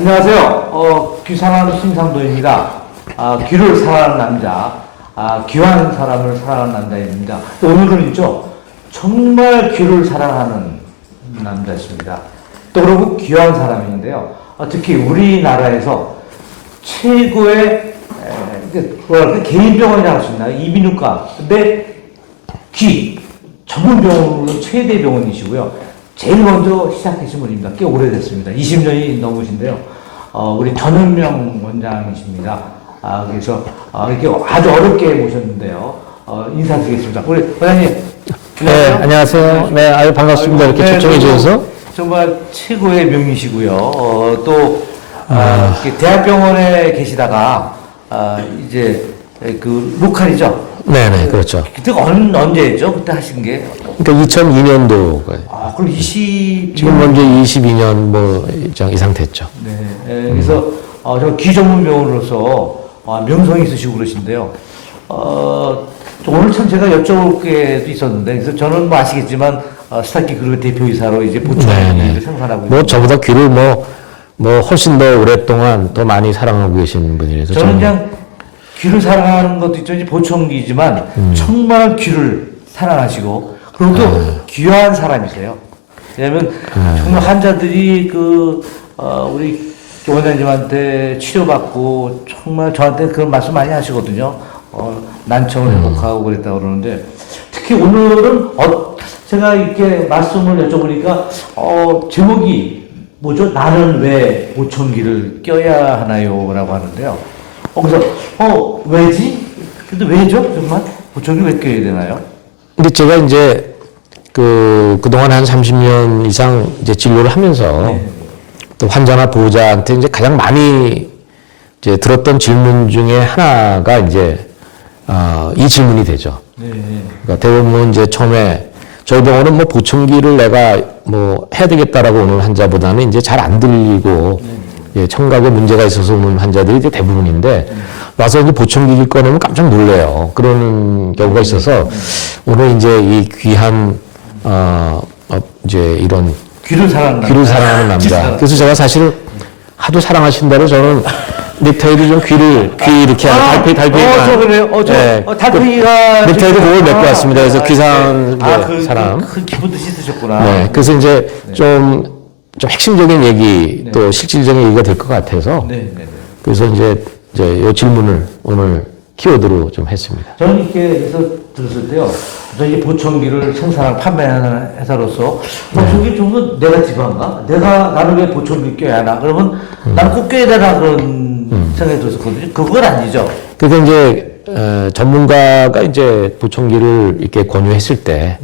안녕하세요. 귀상한 심상도입니다. 귀를 사랑하는 남자, 귀한 사람을 사랑하는 남자입니다. 오늘은 있죠. 정말 귀를 사랑하는 남자입니다. 또 그리고 귀한 사람인데요. 특히 우리나라에서 최고의 개인 병원이라고 할 수 있나요? 이비인후과. 근데 귀 전문 병원으로 최대 병원이시고요. 제일 먼저 시작하신 분입니다. 꽤 오래됐습니다. 20년이 넘으신데요. 우리 전은명 원장이십니다. 그래서 이렇게 아주 어렵게 모셨는데요. 인사드리겠습니다. 우리 원장님. 네, 안녕하세요. 네, 아유 반갑습니다. 이렇게 초청해 주셔서. 정말 최고의 명의시고요. 또 이렇게 대학병원에 계시다가 이제 그 로컬이죠. 네네, 그렇죠. 그때가 언제였죠? 그때 하신 게? 그러니까 2002년도. 그럼 20. 지금 먼저 22년 뭐 이 상태죠. 네. 그래서 저 귀 전문 병원으로서 명성이 있으시고 그러신데요. 오늘 참 제가 여쭤볼 게도 있었는데, 그래서 저는 뭐 아시겠지만 스타키 그룹 대표이사로 이제 보청기를 생산하고 뭐 저보다 귀를 뭐 훨씬 더 오랫동안 더 많이 사랑하고 계신 분이라서 저는 그냥 귀를 사랑하는 것도 있죠. 이제 보청기지만 정말 귀를 사랑하시고 그리고 또 귀한 사람이세요. 왜냐면 정말 환자들이 우리 원장님한테 치료받고 정말 저한테 그런 말씀 많이 하시거든요. 난청을 회복하고 그랬다고 그러는데 특히 오늘은 제가 이렇게 말씀을 여쭤보니까 제목이 뭐죠? 나는 왜 보청기를 껴야 하나요? 라고 하는데요. 그래서 왜지? 근데 왜죠? 정말 보청기 왜 껴야 되나요? 근데 제가 이제 그동안 한 30년 이상 이제 진료를 하면서 또 환자나 보호자한테 이제 가장 많이 이제 들었던 질문 중에 하나가 이제 이 질문이 되죠. 그러니까 대부분 이제 처음에 저희 병원은 뭐 보청기를 내가 뭐 해야 되겠다라고 오는 환자보다는 이제 잘 안 들리고 청각에 문제가 있어서 오는 환자들이 이제 대부분인데 와서 이제 보청기를 꺼내면 깜짝 놀래요. 그러는 경우가 있어서 오늘 이제 이 귀한 이제 이런 귀를 사랑하는 남자. 그래서 제가 사실 하도 사랑하신다고 저는 넥타이를 좀 귀 이렇게 달팽이가. 그래요? 달팽이가. 넥타이를 그걸 메고 왔습니다. 그래서 귀상한 사람. 그 기분 듯이 쓰셨구나. 네. 그래서 이제 좀 핵심적인 얘기 또 실질적인 얘기가 될 것 같아서. 그래서 이제 이 질문을 오늘 키워드로 좀 했습니다. 저는 이렇게 해서 들었을 때요. 저희 보청기를 생산하고 판매하는 회사로서 보청기 좀 더 네거티브한가? 나는 왜 보청기 껴야 하나? 그러면 나는 꼭 껴야 되나? 그런 생각이 들었었거든요. 그건 아니죠. 그러니까 이제 전문가가 이제 보청기를 이렇게 권유했을 때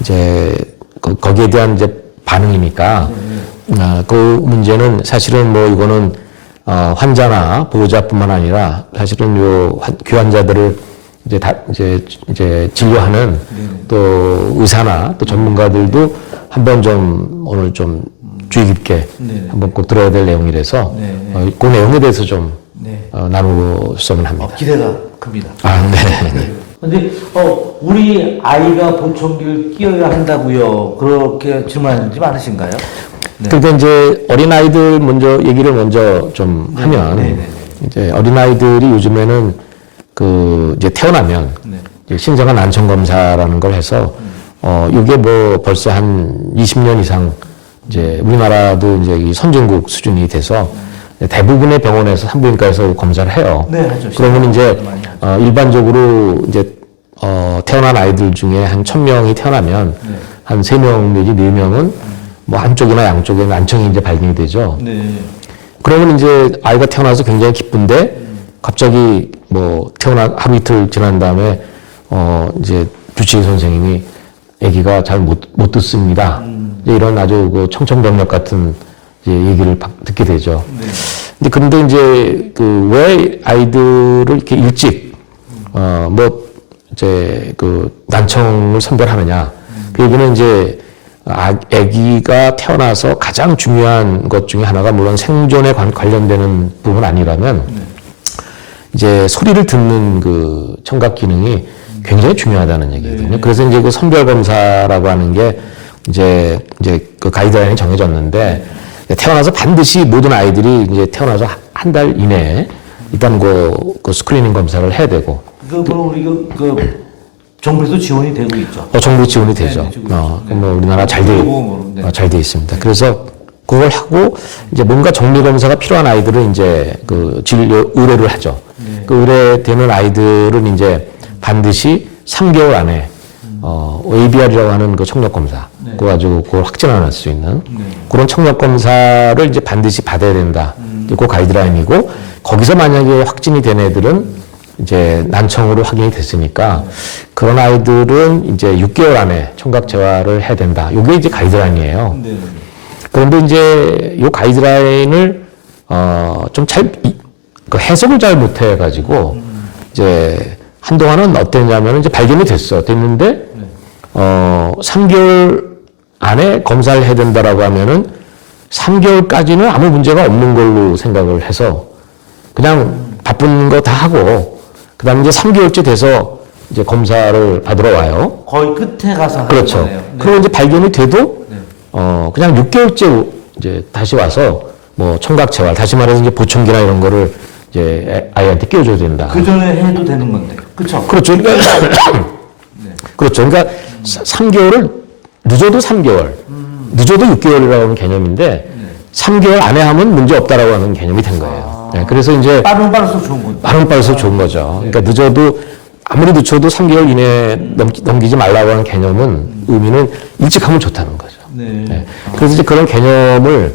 이제 거기에 대한 이제 반응이니까 그 문제는 사실은 뭐 이거는 환자나 보호자뿐만 아니라 사실은 귀 환자들을 이제 진료하는 또 의사나 또 전문가들도 한번 좀 오늘 좀 주의 깊게 한번 꼭 들어야 될 내용이라서 그 내용에 대해서 좀 나누었으면 합니다. 기대가 큽니다. 네. 근데 우리 아이가 보청기를 끼워야 한다고요. 그렇게 질문하는 지 많으신가요? 그러니까 이제 어린아이들 얘기를 먼저 좀 하면 이제 어린아이들이 요즘에는 이제 태어나면 이제 신생아 난청 검사라는 걸 해서 이게 뭐 벌써 한 20년 이상 이제 우리나라도 이제 이 선진국 수준이 돼서 대부분의 병원에서 산부인과에서 검사를 해요. 하죠. 그러면 이제 일반적으로 이제 태어난 아이들 중에 한 1000명이 태어나면 한 3명 내지 4명은 뭐 한쪽이나 양쪽에 난청이 이제 발견이 되죠. 그러면 이제 아이가 태어나서 굉장히 기쁜데 갑자기 뭐 하루 이틀 지난 다음에 이제 주치의 선생님이 아기가 잘 못 듣습니다. 이제 이런 아주 청천벽력 같은 이제 얘기를 듣게 되죠. 그런데 이제 왜 아이들을 이렇게 일찍 이제 난청을 선별하느냐. 그 얘기는 이제 아기가 태어나서 가장 중요한 것 중에 하나가 물론 생존에 관련되는 부분 아니라면 이제 소리를 듣는 청각 기능이 굉장히 중요하다는 얘기거든요. 그래서 이제 선별 검사라고 하는 게 이제 그 가이드라인이 정해졌는데 태어나서 반드시 모든 아이들이 이제 태어나서 한 달 이내에 일단 그 스크리닝 검사를 해야 되고. 그럼 우리 정부에서 지원이 되고 있죠. 정부 지원이 되죠. 네, 지금 뭐 우리나라 잘 돼 있습니다. 그래서 그걸 하고 이제 뭔가 정밀 검사가 필요한 아이들은 이제 그 진료 의뢰를 하죠. 그 의뢰되는 아이들은 이제 반드시 3개월 안에 ABR이라고 하는 그 청력 검사, 그거 가지고 그걸 확진할 수 있는 그런 청력 검사를 이제 반드시 받아야 된다. 그 가이드라인이고 거기서 만약에 확진이 된 애들은 이제 난청으로 확인이 됐으니까 그런 아이들은 이제 6개월 안에 청각 재활을 해야 된다. 이게 이제 가이드라인이에요. 그런데 이제 이 가이드라인을 좀 그 해석을 잘 못해 가지고 이제 한동안은 어땠냐면 이제 발견이 됐는데 3개월 안에 검사를 해야 된다라고 하면은 3개월까지는 아무 문제가 없는 걸로 생각을 해서 그냥 바쁜 거 다 하고 그다음에 이제 3개월째 돼서 이제 검사를 받으러 와요. 거의 끝에 가서 하는 그렇죠. 거네요. 그리고 이제 발견이 돼도 그냥 6개월째 이제 다시 와서 뭐 청각 재활, 다시 말해서 이제 보청기나 이런 거를 이제 아이한테 끼워줘야 된다. 그 전에 해도 되는 건데, 그렇죠? 그렇죠. 그러니까 그렇죠. 그러니까 3개월을 늦어도 3개월, 늦어도 6개월이라고 하는 개념인데 3개월 안에 하면 문제 없다라고 하는 개념이 된 거예요. 네, 그래서 이제 빠르면 좋은 거죠. 빠르면 좋은 거죠. 그러니까 늦어도 아무리 늦춰도 3개월 이내에 넘기지 말라고 하는 개념은 의미는 일찍 하면 좋다는 거죠. 네. 그래서 이제 그런 개념을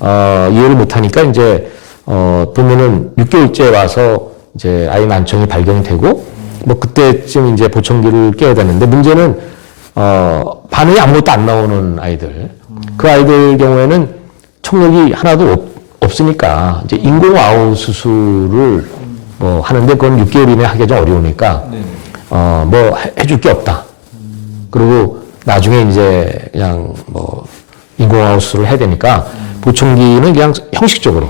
이해를 못하니까 이제 보면은 6개월째 와서 이제 아이 난청이 발견이 되고 뭐 그때쯤 이제 보청기를 껴야 되는데 문제는 반응이 아무것도 안 나오는 아이들 그 아이들 경우에는 청력이 하나도 없으니까 이제 인공아웃 수술을 뭐 하는데 그건 6개월 이내에 하기가 좀 어려우니까 뭐 해줄 게 없다. 그리고 나중에 이제 그냥 뭐 인공아웃 수술을 해야 되니까 보청기는 그냥 형식적으로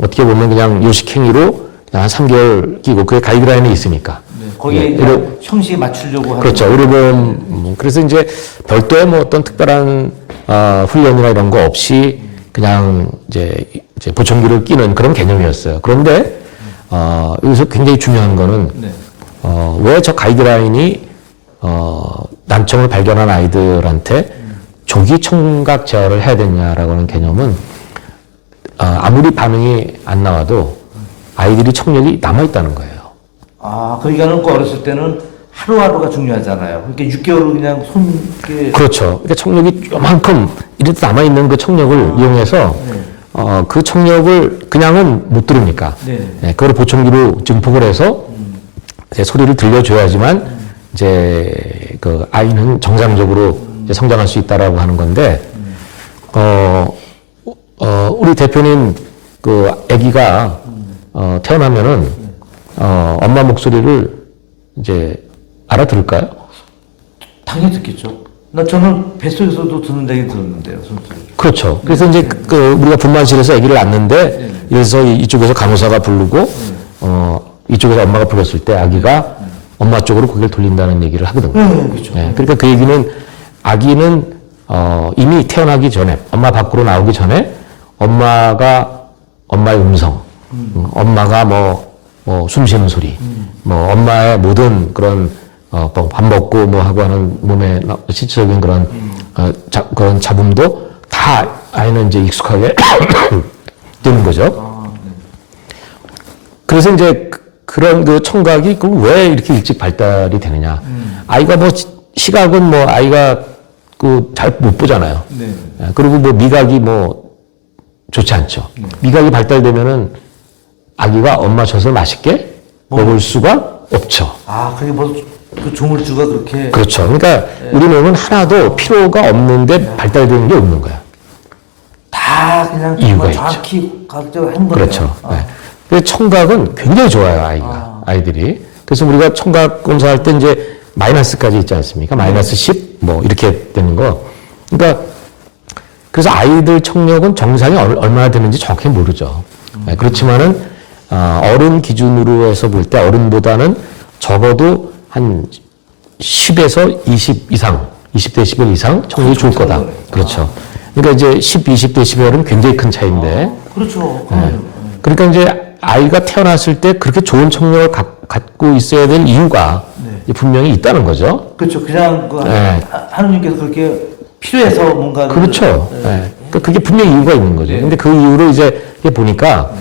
어떻게 보면 그냥 요식행위로 그냥 한 3개월 끼고 그게 가이드라인에 있으니까. 거기에 형식에 맞추려고 하는. 그렇죠. 의료보험. 그래서 이제 별도의 뭐 어떤 특별한 훈련이나 이런 거 없이 그냥 이제 보청기를 끼는 그런 개념이었어요. 그런데 여기서 굉장히 중요한 거는 왜 저 가이드라인이 난청을 발견한 아이들한테 조기 청각 재활을 해야 되냐라고 하는 개념은 아무리 반응이 안 나와도 아이들이 청력이 남아있다는 거예요. 그러니까는 어렸을 때는 하루하루가 중요하잖아요. 그러니까 6개월을 그냥 그렇죠. 그러니까 청력이 요만큼 이렇게 남아있는 그 청력을 이용해서 그 청력을 그냥은 못 들으니까 네, 그걸 보청기로 증폭을 해서 이제 소리를 들려줘야지만 이제 그 아이는 정상적으로 이제 성장할 수 있다라고 하는 건데 우리 대표님 그 아기가 태어나면은 엄마 목소리를 이제 알아들을까요? 당연히 듣겠죠. 저는 뱃속에서도 듣는 얘기 들었는데요, 손소리. 그렇죠. 그래서 이제 우리가 분만실에서 아기를 낳는데 그래서 이쪽에서 간호사가 부르고 이쪽에서 엄마가 불렀을 때 아기가 엄마 쪽으로 고개를 돌린다는 얘기를 하거든요. 그렇죠. 네, 그러니까 그 얘기는 아기는 이미 태어나기 전에 엄마 밖으로 나오기 전에 엄마가 엄마의 음성, 엄마가 뭐 숨 쉬는 소리, 뭐 엄마의 모든 그런 밥 먹고 뭐 하고 하는 몸의 실질적인 그런 그런 잡음도 다 아이는 이제 익숙하게 되는 거죠. 그래서 이제 그런 그 청각이 그럼 왜 이렇게 일찍 발달이 되느냐? 아이가 뭐 시각은 뭐 아이가 그 잘 못 보잖아요. 그리고 뭐 미각이 뭐 좋지 않죠. 미각이 발달되면은 아기가 엄마 젖을 맛있게 먹을 수가 없죠. 그게 뭐 그 조물주가 그렇게. 그렇죠. 그러니까 우리 몸은 하나도 필요가 없는데 발달되는 게 없는 거야. 다 그냥 이유가 정확히 각적으로 한 거예요. 그렇죠. 네. 그래서 청각은 굉장히 좋아요, 아이들이. 그래서 우리가 청각 검사할 때 이제 마이너스까지 있지 않습니까? 마이너스 10, 뭐, 이렇게 되는 거. 그러니까, 그래서 아이들 청력은 정상이 얼마나 되는지 정확히 모르죠. 네, 그렇지만은, 어른 기준으로 해서 볼 때 어른보다는 적어도 한 10에서 20 이상, 20데시벨 이상 청력이 좋을 거다. 그렇죠. 그러니까 이제 10, 20dB은 굉장히 큰 차이인데. 그렇죠. 네. 그러니까 이제 아이가 태어났을 때 그렇게 좋은 청력을 갖고 있어야 될 이유가 네. 분명히 있다는 거죠. 그렇죠. 그냥 그 네. 하느님께서 그렇게 필요해서 뭔가 그렇죠. 네. 그러니까 그게 분명히 이유가 있는 거죠. 근데 그 이유로 이제 보니까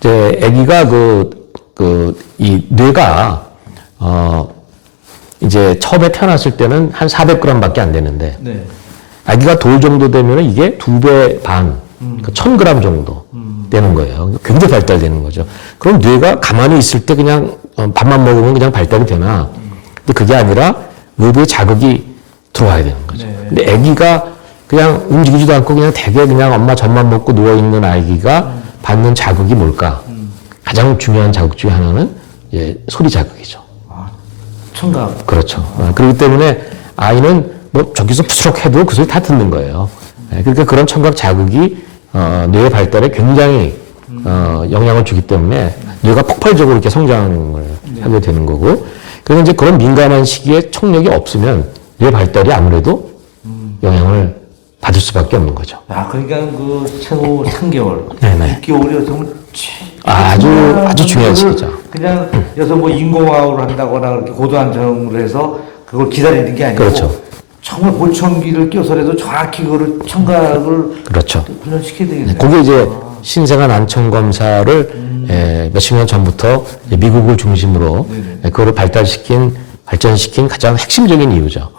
이제 아기가 이 뇌가 이제 처음에 태어났을 때는 한 400g밖에 안 되는데 네. 아기가 돌 정도 되면 이게 2배 반, 1000g 정도 되는 거예요. 굉장히 발달되는 거죠. 그럼 뇌가 가만히 있을 때 그냥 밥만 먹으면 그냥 발달이 되나? 근데 그게 아니라 외부의 자극이 들어와야 되는 거죠. 네. 근데 아기가 그냥 움직이지도 않고 그냥 되게 그냥 엄마 젖만 먹고 누워있는 아기가 받는 자극이 뭘까? 가장 중요한 자극 중에 하나는 소리 자극이죠. 청각. 그렇죠. 그렇기 때문에 아이는 뭐 저기서 푸스럭 해도 그 소리 다 듣는 거예요. 그러니까 그런 청각 자극이 뇌의 발달에 굉장히 영향을 주기 때문에 뇌가 폭발적으로 이렇게 성장을 하게 되는 거고, 그래서 이제 그런 민감한 시기에 청력이 없으면 뇌 발달이 아무래도 영향을 받을 수밖에 없는 거죠. 아, 그러니까 그 생후 3개월, 네네. 6개월이 정말 아주 중요한 시기죠. 그냥 여기서 뭐 인공화학을 한다거나 그렇게 고도안정을 해서 그걸 기다리는 게 아니고 그렇죠. 정말 보청기를 껴서라도 정확히 그거를 청각을 그렇죠. 훈련시켜야 되겠네요. 그게 이제 신생아 난청 검사를 몇십 년 전부터 이제 미국을 중심으로 그거를 발전시킨 가장 핵심적인 이유죠.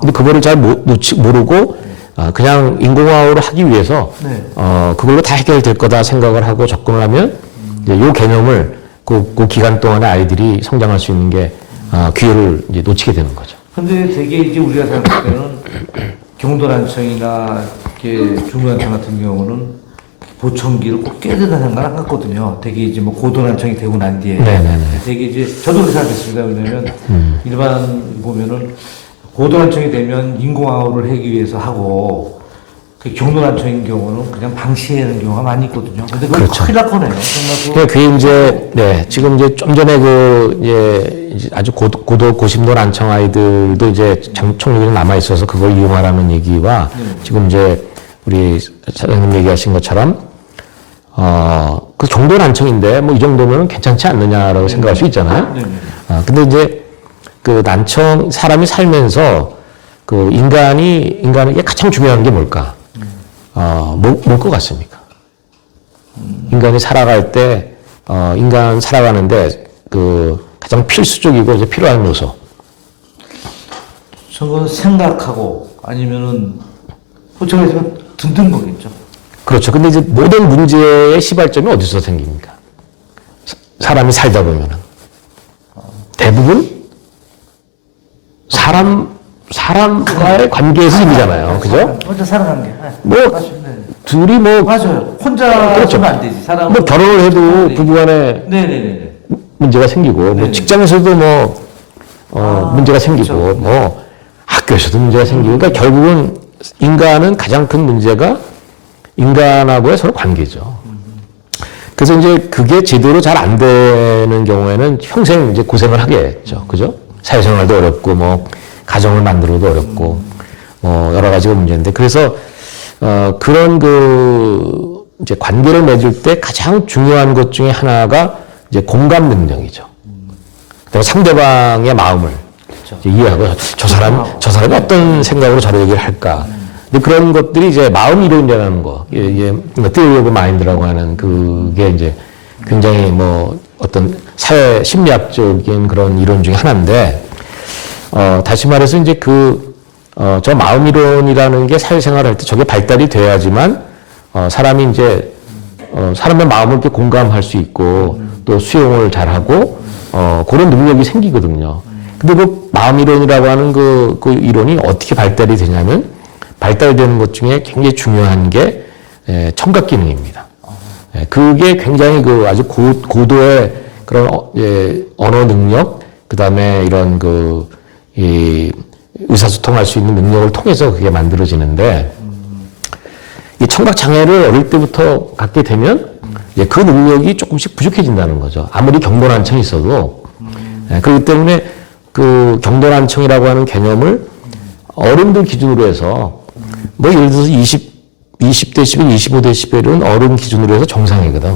근데 그거를 잘 모르고 그냥 인공화학을 하기 위해서 네. 그걸로 다 해결될 거다 생각을 하고 접근을 하면 이제 요 개념을 그 기간 동안에 아이들이 성장할 수 있는 게 기회를 이제 놓치게 되는 거죠. 근데 되게 이제 우리가 생각할 때는 경도난청이나 이렇게 중도난청 같은 경우는 보청기를 꼭 껴야 된다는 생각을 안 갖거든요. 되게 이제 뭐 고도난청이 되고 난 뒤에. 네네네. 되게 이제 저도 그렇게 생각했습니다. 왜냐면 일반 보면은 고도난청이 되면 인공화호를 하기 위해서 하고 그 경도난청인 경우는 그냥 방치하는 경우가 많이 있거든요. 근데 그건 그렇죠. 큰일 날 거네요. 정말 그러니까 그게 이제 지금 이제 좀 전에 이제 아주 고도 고심도 난청 아이들도 이제 청력이 남아 있어서 그걸 이용하라는 얘기와 지금 이제 우리 사장님 얘기하신 것처럼 그 정도 난청인데 뭐 이 정도면 괜찮지 않느냐라고 생각할 수 있잖아요. 근데 이제 그 난청 사람이 살면서 그 인간에게 가장 중요한 게 뭘까? 뭘 것 같습니까? 인간이 살아갈 때 인간 살아가는데 그 가장 필수적이고 이제 필요한 요소. 저건 생각하고 아니면은 보청에서는 듣는 거겠죠. 그렇죠. 근데 이제 모든 문제의 시발점이 어디서 생깁니까? 사람이 살다 보면은 대부분 사람과의 관계에서 생기잖아요. 그죠? 혼자 살아가는 게. 뭐 둘이 뭐 맞아요. 혼자 그렇죠. 하면 안 되지. 사람. 뭐 결혼을 해도 부부간에 네네네. 문제가 생기고 뭐 네네. 직장에서도 뭐 문제가 생기고 그렇죠. 뭐 학교에서도 문제가 생기고 그러니까 결국은 인간은 가장 큰 문제가 인간하고의 서로 관계죠. 그래서 이제 그게 제대로 잘 안 되는 경우에는 평생 이제 고생을 하겠죠. 그죠? 사회생활도 어렵고 뭐 가정을 만들어도 어렵고 뭐 여러 가지가 문제인데 그래서 그런 그 이제 관계를 맺을 때 가장 중요한 것 중에 하나가 이제 공감 능력이죠. 그다음에 상대방의 마음을 이제 이해하고 저 사람이 어떤 생각으로 저런 얘기를 할까. 근데 그런 것들이 이제 마음 이론이라는 거, Theory of Mind라고 하는 그게 이제 굉장히 뭐 어떤 사회 심리학적인 그런 이론 중에 하나인데, 다시 말해서 이제 저 마음 이론이라는 게 사회생활 할 때 저게 발달이 돼야지만, 사람이 이제, 사람의 마음을 이렇게 공감할 수 있고, 또 수용을 잘하고, 그런 능력이 생기거든요. 근데 그 마음 이론이라고 하는 그 이론이 어떻게 발달이 되냐면, 발달되는 것 중에 굉장히 중요한 게 청각 기능입니다. 그게 굉장히 아주 고도의 그런 언어 능력, 그 다음에 이런 이 의사소통할 수 있는 능력을 통해서 그게 만들어지는데, 이 청각 장애를 어릴 때부터 갖게 되면 그 능력이 조금씩 부족해진다는 거죠. 아무리 경도난청이 있어도. 그렇기 때문에 그 경도난청이라고 하는 개념을 어른들 기준으로 해서 뭐 예를 들어서 20데시벨, 25데시벨은 어른 기준으로 해서 정상이거든.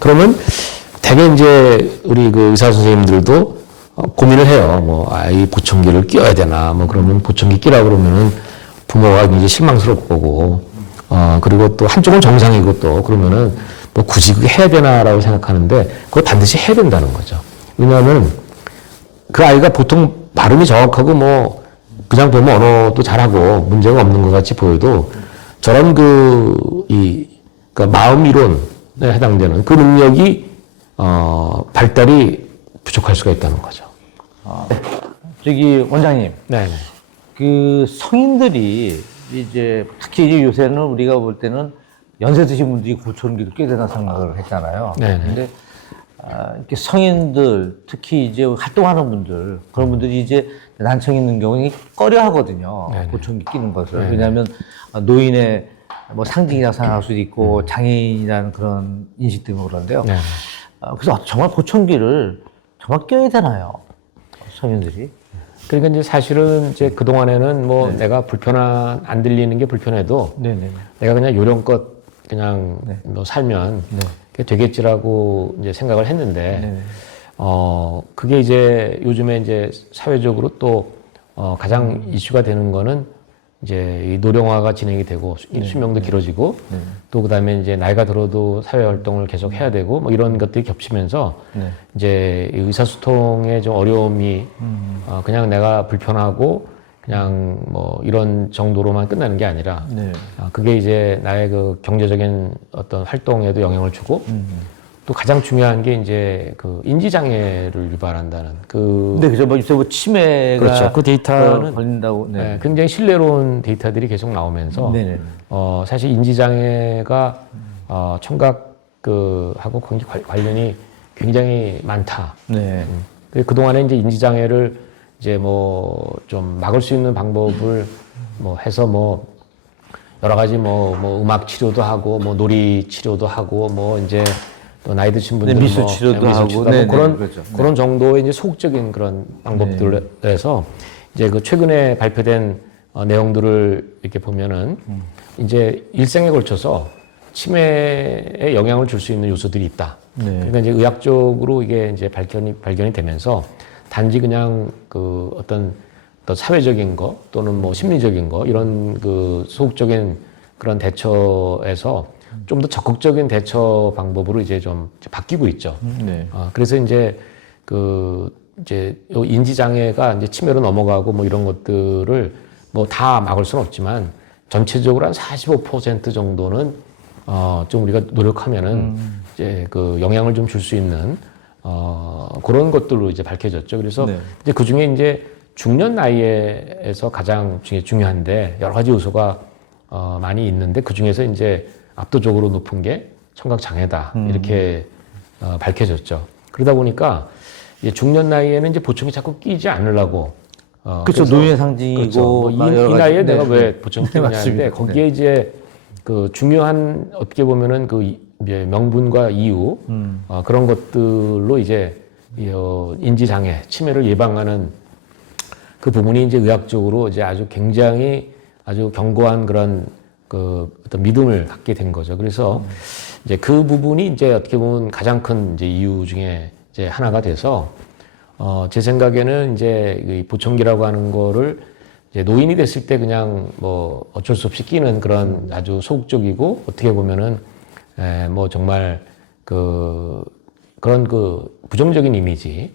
그러면 대개 이제 우리 그 의사 선생님들도 고민을 해요. 뭐, 아이 보청기를 끼워야 되나. 뭐, 그러면 보청기 끼라 그러면은 부모가 이제 실망스러울 거고, 그리고 또 한쪽은 정상이고 또 그러면은 뭐 굳이 그게 해야 되나라고 생각하는데 그걸 반드시 해야 된다는 거죠. 왜냐하면 그 아이가 보통 발음이 정확하고 뭐 그냥 보면 언어도 잘하고 문제가 없는 것 같이 보여도 저런 그러니까 마음 이론에 해당되는 그 능력이 발달이 부족할 수가 있다는 거죠. 저기 원장님, 네. 그 성인들이 이제 특히 이제 요새는 우리가 볼 때는 연세 드신 분들이 고촌기를 꽤 된다는 생각을 했잖아요. 네. 근데 이렇게 성인들 특히 이제 활동하는 분들 그런 분들이 이제 난청 있는 경우에 꺼려 하거든요. 네네. 고촌기 끼는 것을. 네네. 왜냐하면 노인의 뭐 상징이라고 생각할 수도 있고 장애인이라는 그런 인식 때문에 그런데요. 네. 그래서 정말 고촌기를 정말 껴야 되나요? 성인들이? 그러니까 이제 사실은 이제 그동안에는 뭐 내가 안 들리는 게 불편해도 네네. 내가 그냥 요령껏 그냥 네. 뭐 살면 네. 그게 되겠지라고 이제 생각을 했는데, 네네. 그게 이제 요즘에 이제 사회적으로 또 가장 이슈가 되는 거는 이제 이 노령화가 진행이 되고 수명도 길어지고 네. 또 그다음에 이제 나이가 들어도 사회 활동을 계속 해야 되고 뭐 이런 것들이 겹치면서 네. 이제 이 의사소통의 좀 어려움이 그냥 내가 불편하고 그냥 뭐 이런 정도로만 끝나는 게 아니라 네. 그게 이제 나의 그 경제적인 어떤 활동에도 영향을 주고 또 가장 중요한 게 이제 그 인지장애를 유발한다는 네, 그죠. 뭐 요새 뭐 치매가 그렇죠. 그 데이터는 걸린다고. 네. 네, 굉장히 신뢰로운 데이터들이 계속 나오면서 네네. 사실 인지장애가 청각 하고 관련이 굉장히 많다. 네. 그동안에 이제 인지장애를 이제 뭐 좀 막을 수 있는 방법을 뭐 해서 뭐 여러 가지 뭐 음악 치료도 하고 뭐 놀이 치료도 하고 뭐 이제 또 나이 드신 분들 미술 치료도 하고 뭐 그런 그렇죠. 그런 정도의 이제 소극적인 그런 방법들에서 이제 그 최근에 발표된 내용들을 이렇게 보면은 이제 일생에 걸쳐서 치매에 영향을 줄 수 있는 요소들이 있다. 네. 그러니까 이제 의학적으로 이게 이제 발견이 되면서 단지 그냥 그 어떤 사회적인 거 또는 뭐 심리적인 거 이런 그 소극적인 그런 대처에서 좀 더 적극적인 대처 방법으로 이제 좀 바뀌고 있죠. 네. 그래서 이제 이제 인지 장애가 이제 치매로 넘어가고 뭐 이런 것들을 뭐 다 막을 수는 없지만 전체적으로 한 45% 정도는 좀 우리가 노력하면은 이제 그 영향을 좀 줄 수 있는 그런 것들로 이제 밝혀졌죠. 그래서 네. 이제 그 중에 이제 중년 나이에서 가장 중요한데 여러 가지 요소가 많이 있는데 그 중에서 이제 압도적으로 높은 게 청각 장애다 이렇게 밝혀졌죠. 그러다 보니까 이제 중년 나이에는 이제 보청이 자꾸 끼지 않으려고. 그렇죠. 노인의 상징이고 그렇죠. 이 나이에 내가 왜 보청이 끼냐는데 맞습니다. 거기에 이제 그 중요한 어떻게 보면은 그 이제 명분과 이유 그런 것들로 이제 인지 장애, 치매를 예방하는 그 부분이 이제 의학적으로 이제 아주 굉장히 아주 견고한 그런 그 어떤 믿음을 갖게 된 거죠. 그래서 이제 그 부분이 이제 어떻게 보면 가장 큰 이제 이유 중에 이제 하나가 돼서 제 생각에는 이제 이 보청기라고 하는 거를 이제 노인이 됐을 때 그냥 뭐 어쩔 수 없이 끼는 그런 아주 소극적이고 어떻게 보면은 뭐 정말 그런 그 부정적인 이미지,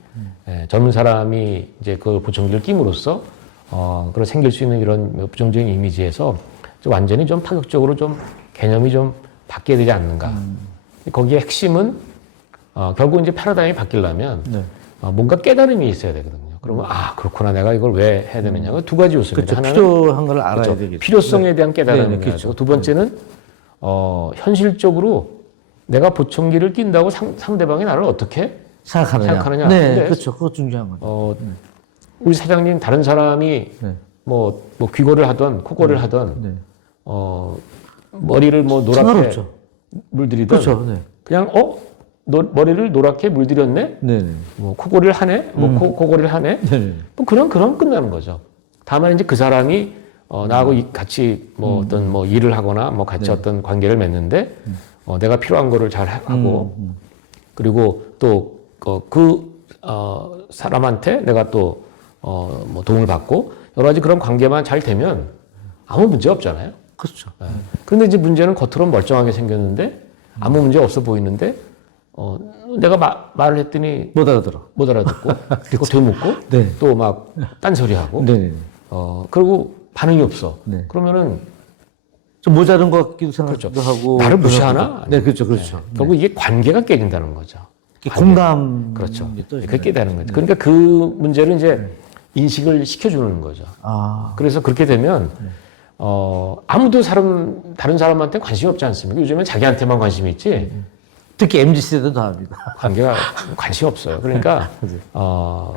젊은 사람이 이제 그 보청기를 끼므로써 그런 생길 수 있는 이런 부정적인 이미지에서 완전히 좀 파격적으로 좀 개념이 좀 바뀌어야 되지 않는가. 거기에 핵심은 결국 이제 패러다임이 바뀌려면 네. 뭔가 깨달음이 있어야 되거든요. 그러면 그렇구나 내가 이걸 왜 해야 되느냐. 두 가지 요소입니다. 그렇죠. 하나는 필요한 걸 알아야 그렇죠. 되겠죠. 필요성에 대한 깨달음이 네, 그렇죠. 있고 두 번째는 현실적으로 내가 보청기를 낀다고 상대방이 나를 어떻게 생각하느냐. 네, 근데 그렇죠. 그거 중요한 거죠. 우리 사장님 다른 사람이 네. 뭐 귀걸이를 하던 코걸이를 하던 네. 머리를 뭐 노랗게 상관없죠. 물들이든 그렇죠. 네. 그냥 머리를 노랗게 물들였네. 네. 네. 뭐 코걸이를 하네. 뭐 코걸이를 하네. 네. 뭐 그냥 끝나는 거죠. 다만 이제 그 사람이 나하고 같이 뭐 어떤 뭐 일을 하거나 뭐 같이 어떤 관계를 맺는데 내가 필요한 거를 잘 하고 그리고 또 사람한테 내가 또 뭐 도움을 받고 여러 가지 그런 관계만 잘 되면 아무 문제 없잖아요. 그렇죠. 네. 그런데 이제 문제는 겉으로는 멀쩡하게 생겼는데 아무 문제 없어 보이는데 내가 말을 했더니 못 알아들어. 못 알아듣고 그리고 되묻고 네. 또 막 딴소리하고 네. 그리고 반응이 없어. 네. 그러면은 좀 모자른 것 같기도 생각도 하고. 나를 무시하나? 네, 그렇죠, 그렇죠. 결국 이게 관계가 깨진다는 거죠. 공감. 그렇죠. 그게 깨다는 거죠. 그러니까 그 문제를 이제 인식을 시켜주는 거죠. 아, 그래서 그렇게 되면 아무도 다른 사람한테 관심이 없지 않습니까? 요즘엔 자기한테만 관심이 있지 특히 MZ 세대도 다 합니다. 관계가 관심이 없어요. 그러니까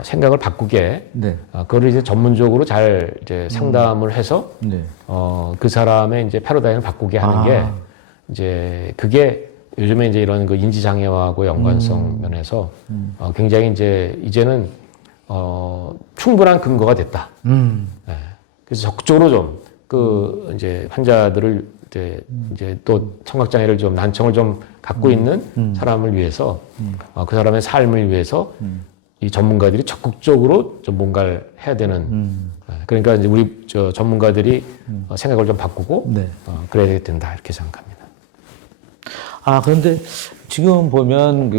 생각을 바꾸게 네. 그걸 이제 전문적으로 잘 이제 상담을 해서 네. 그 사람의 이제 패러다임을 바꾸게 하는 게 이제 그게 요즘에 이제 이런 그 인지 장애와하고 연관성 면에서 굉장히 이제는 충분한 근거가 됐다. 네. 그래서 적극적으로 좀 이제 환자들을 이제 또 청각장애를 좀 난청을 좀 갖고 있는 사람을 위해서 그 사람의 삶을 위해서 이 전문가들이 적극적으로 좀 뭔가를 해야 되는 그러니까 이제 우리 전문가들이 생각을 좀 바꾸고 네. 그래야 된다 이렇게 생각합니다. 아, 그런데 지금 보면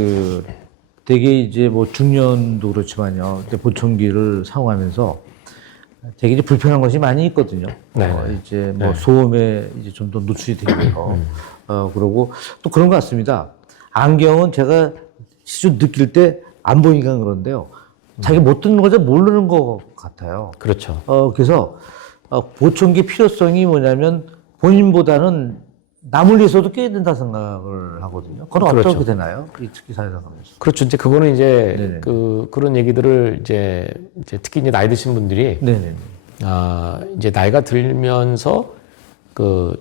되게 이제 뭐 중년도 그렇지만요. 이제 보청기를 사용하면서 되게 이제 불편한 것이 많이 있거든요. 네. 이제 뭐 소음에 이제 좀 더 노출이 되고요. 그러고 또 그런 것 같습니다. 안경은 제가 실제로 느낄 때 안 보이니까 그런데요. 자기 못 듣는 거죠. 모르는 것 같아요. 그렇죠. 그래서 보청기 필요성이 뭐냐면 본인보다는 남을 위해서도 껴야 된다 생각을 하거든요. 그건 그렇죠. 어떻게 되나요? 이 특기 사회생활에서. 그렇죠. 이제 그거는 이제 네네. 그런 얘기들을 이제 특히 이제 나이 드신 분들이 네네. 이제 나이가 들면서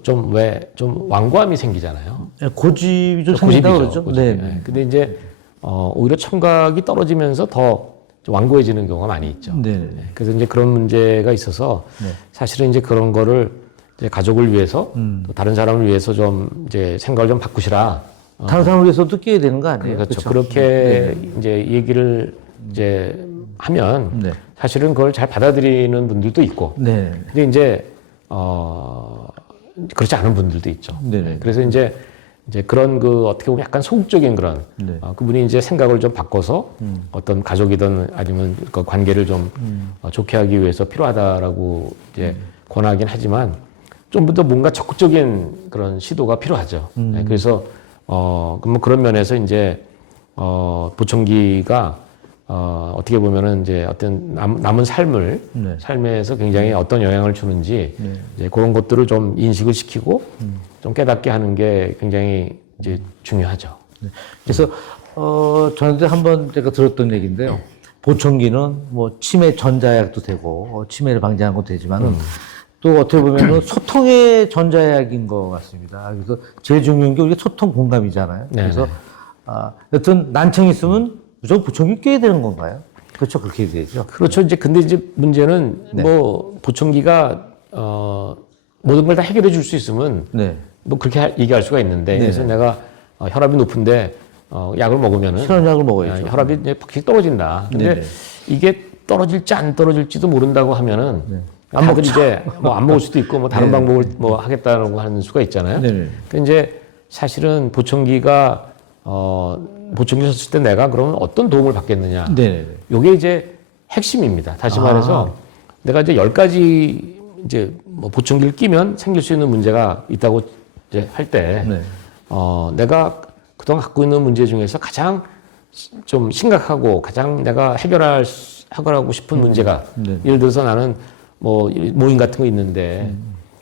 좀 완고함이 생기잖아요. 고집이 좀 생긴다 그러죠. 고집이죠. 네. 네. 근데 이제 오히려 청각이 떨어지면서 더 완고해지는 경우가 많이 있죠. 네. 네. 그래서 이제 그런 문제가 있어서 사실은 이제 그런 거를 이제 가족을 위해서 또 다른 사람을 위해서 좀 이제 생각을 좀 바꾸시라. 다른 사람을 위해서도 끼야 되는 거 아니에요? 그렇죠. 그렇게 이제 얘기를 이제 하면 네. 사실은 그걸 잘 받아들이는 분들도 있고. 네. 근데 이제 그렇지 않은 분들도 있죠. 네네. 그래서 이제 그런 어떻게 보면 약간 소극적인 그런 네. 그분이 이제 생각을 좀 바꿔서 어떤 가족이든 아니면 그 관계를 좀 좋게 하기 위해서 필요하다라고 이제 권하긴 하지만 좀 더 뭔가 적극적인 그런 시도가 필요하죠. 네, 그래서 뭐 그런 면에서 이제 보청기가 어떻게 보면은 이제 어떤 남은 삶에서 굉장히 어떤 영향을 주는지 이제 그런 것들을 좀 인식을 시키고 좀 깨닫게 하는 게 굉장히 이제 중요하죠. 그래서 저한테 한번 제가 들었던 얘기인데요. 보청기는 뭐 치매 전자약도 되고 치매를 방지하는 것도 되지만은 또 어떻게 보면은 소통의 전자약인 것 같습니다. 그래서 제일 중요한 게 우리가 소통 공감이잖아요. 그래서 여튼 난청이 있으면 무조건 보청기 껴야 되는 건가요? 그렇죠, 그렇게 되죠. 그렇죠. 근데 이제 문제는 뭐 보청기가 모든 걸 다 해결해 줄 수 있으면 뭐 그렇게 얘기할 수가 있는데 그래서 내가 혈압이 높은데 약을 먹으면은 혈압약을 먹어야죠. 혈압이 이제 확실히 떨어진다. 근데 이게 떨어질지 안 떨어질지도 모른다고 하면은 안 먹을 이제 뭐 안 먹을 수도 있고 뭐 다른 방법을 뭐 하겠다라고 하는 수가 있잖아요. 근데 이제 사실은 보청기가 보청기 썼을 때 내가 그러면 어떤 도움을 받겠느냐. 요게 이제 핵심입니다. 다시 말해서 내가 이제 10가지 이제 뭐 보청기를 끼면 생길 수 있는 문제가 있다고 이제 할 때 내가 그동안 갖고 있는 문제 중에서 가장 좀 심각하고 가장 내가 해결하고 싶은 문제가 예를 들어서 나는 뭐 모임 같은 거 있는데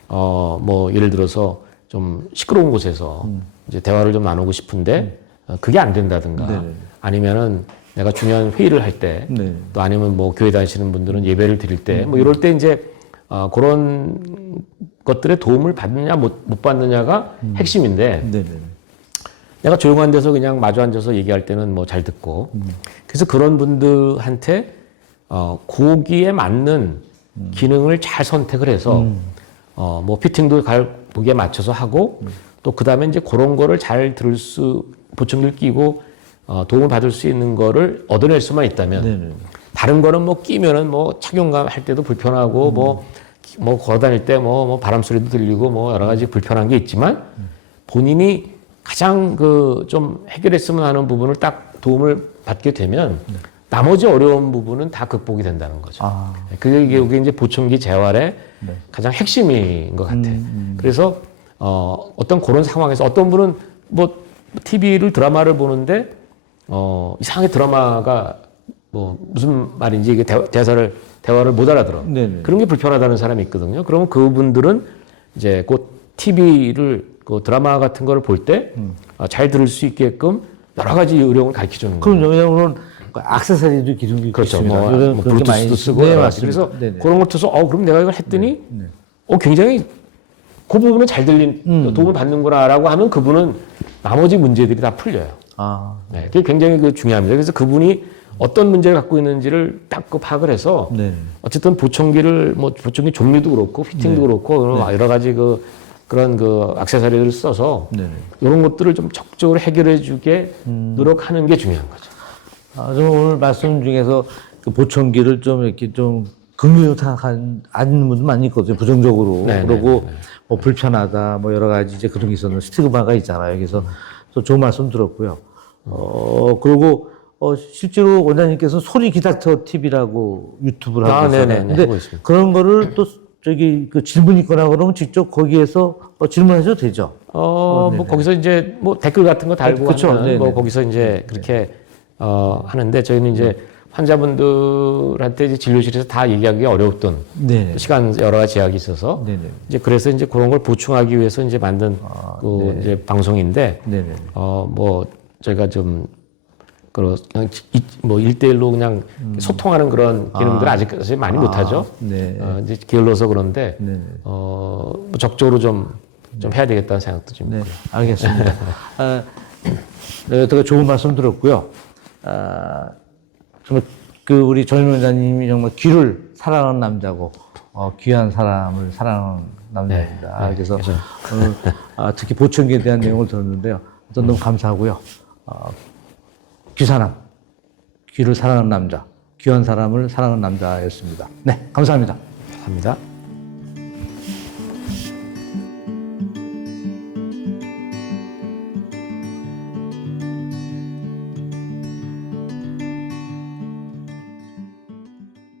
뭐 예를 들어서 좀 시끄러운 곳에서 이제 대화를 좀 나누고 싶은데 그게 안 된다든가 아니면은 내가 중요한 회의를 할 때 또 아니면 뭐 교회 다니시는 분들은 예배를 드릴 때 뭐 이럴 때 이제 그런 것들의 도움을 받느냐 못 받느냐가 핵심인데 내가 조용한 데서 그냥 마주 앉아서 얘기할 때는 뭐 잘 듣고 그래서 그런 분들한테 거기에 맞는 기능을 잘 선택을 해서 뭐 피팅도 거기에 맞춰서 하고 또 그다음에 이제 그런 거를 잘 보청기를 끼고 도움을 받을 수 있는 거를 얻어낼 수만 있다면 네네. 다른 거는 뭐 끼면은 뭐 착용감 할 때도 불편하고 뭐 걸어 다닐 때 뭐 바람 소리도 들리고 뭐 여러 가지 불편한 게 있지만 본인이 가장 그 좀 해결했으면 하는 부분을 딱 도움을 받게 되면 나머지 어려운 부분은 다 극복이 된다는 거죠. 그게 이제 보청기 재활의 가장 핵심인 것 같아. 그래서 어떤 그런 상황에서 어떤 분은 뭐 TV를 드라마를 보는데 이상하게 드라마가 뭐 무슨 말인지 이게 대화를 못 알아들어. 네네. 그런 게 불편하다는 사람이 있거든요. 그러면 그분들은 이제 그 TV를 그 드라마 같은 거를 볼 때 잘 들을 수 있게끔 여러 가지 요령을 가르쳐 주는 거예요. 그럼 왜냐면 악세사리도 기능이 그렇죠. 있습니다. 뭐 그런 게 블루투스도 많이 쓰고 네, 여러 가지. 맞습니다. 그래서 네네. 그런 걸 통해서 그럼 내가 이걸 했더니 굉장히 그 부분은 잘 도움을 받는구나라고 하면 그분은 나머지 문제들이 다 풀려요. 네, 그게 굉장히 중요합니다. 그래서 그분이 어떤 문제를 갖고 있는지를 딱 파악을 해서 네. 어쨌든 보청기 종류도 그렇고 피팅도 그렇고 여러 가지 그런 액세서리를 써서 네네. 이런 것들을 좀 적극적으로 해결해 주게 노력하는 게 중요한 거죠. 좀 오늘 말씀 중에서 그 보청기를 좀 이렇게 좀 긍정적으로 생각하는 분도 많이 있거든요. 부정적으로. 네네. 그러고 뭐 불편하다, 뭐 여러 가지 이제 그런 게 있었는데 스티그마가 있잖아요. 그래서 또 좋은 말씀 들었고요. 그리고 실제로 원장님께서 소리 기닥터 TV라고 유튜브를 하고 있어요. 네네. 근데 하고 있습니다. 그런 거를 또 그 질문 있거나 그러면 직접 거기에서 질문하셔도 되죠. 뭐 거기서 이제 뭐 댓글 같은 거 달고 그쵸. 하면 네네. 뭐 거기서 이제 그렇게 하는데 저희는 이제 환자분들한테 이제 진료실에서 다 얘기하기 어려웠던 네. 시간 여러 가지 제약이 있어서 네네. 이제 그래서 이제 그런 걸 보충하기 위해서 이제 만든 이제 방송인데 네네. 뭐 저희가 좀 그냥 뭐 1대1로 그냥 소통하는 그런 기능들을 아직까지 많이 못하죠. 네. 이제 게을러서 그런데 네네. 뭐 적극적으로 좀 해야 되겠다는 생각도 좀 네, 있고요. 알겠습니다. 네, 되게 좋은 말씀 들었고요. 정말 우리 전윤 원장님이 정말 귀를 사랑하는 남자고, 귀한 사람을 사랑하는 남자입니다. 네, 그래서 오늘 특히 보청기에 대한 내용을 들었는데요. 너무 감사하고요. 귀사남, 귀를 사랑하는 남자, 귀한 사람을 사랑하는 남자였습니다. 네, 감사합니다. 합니다.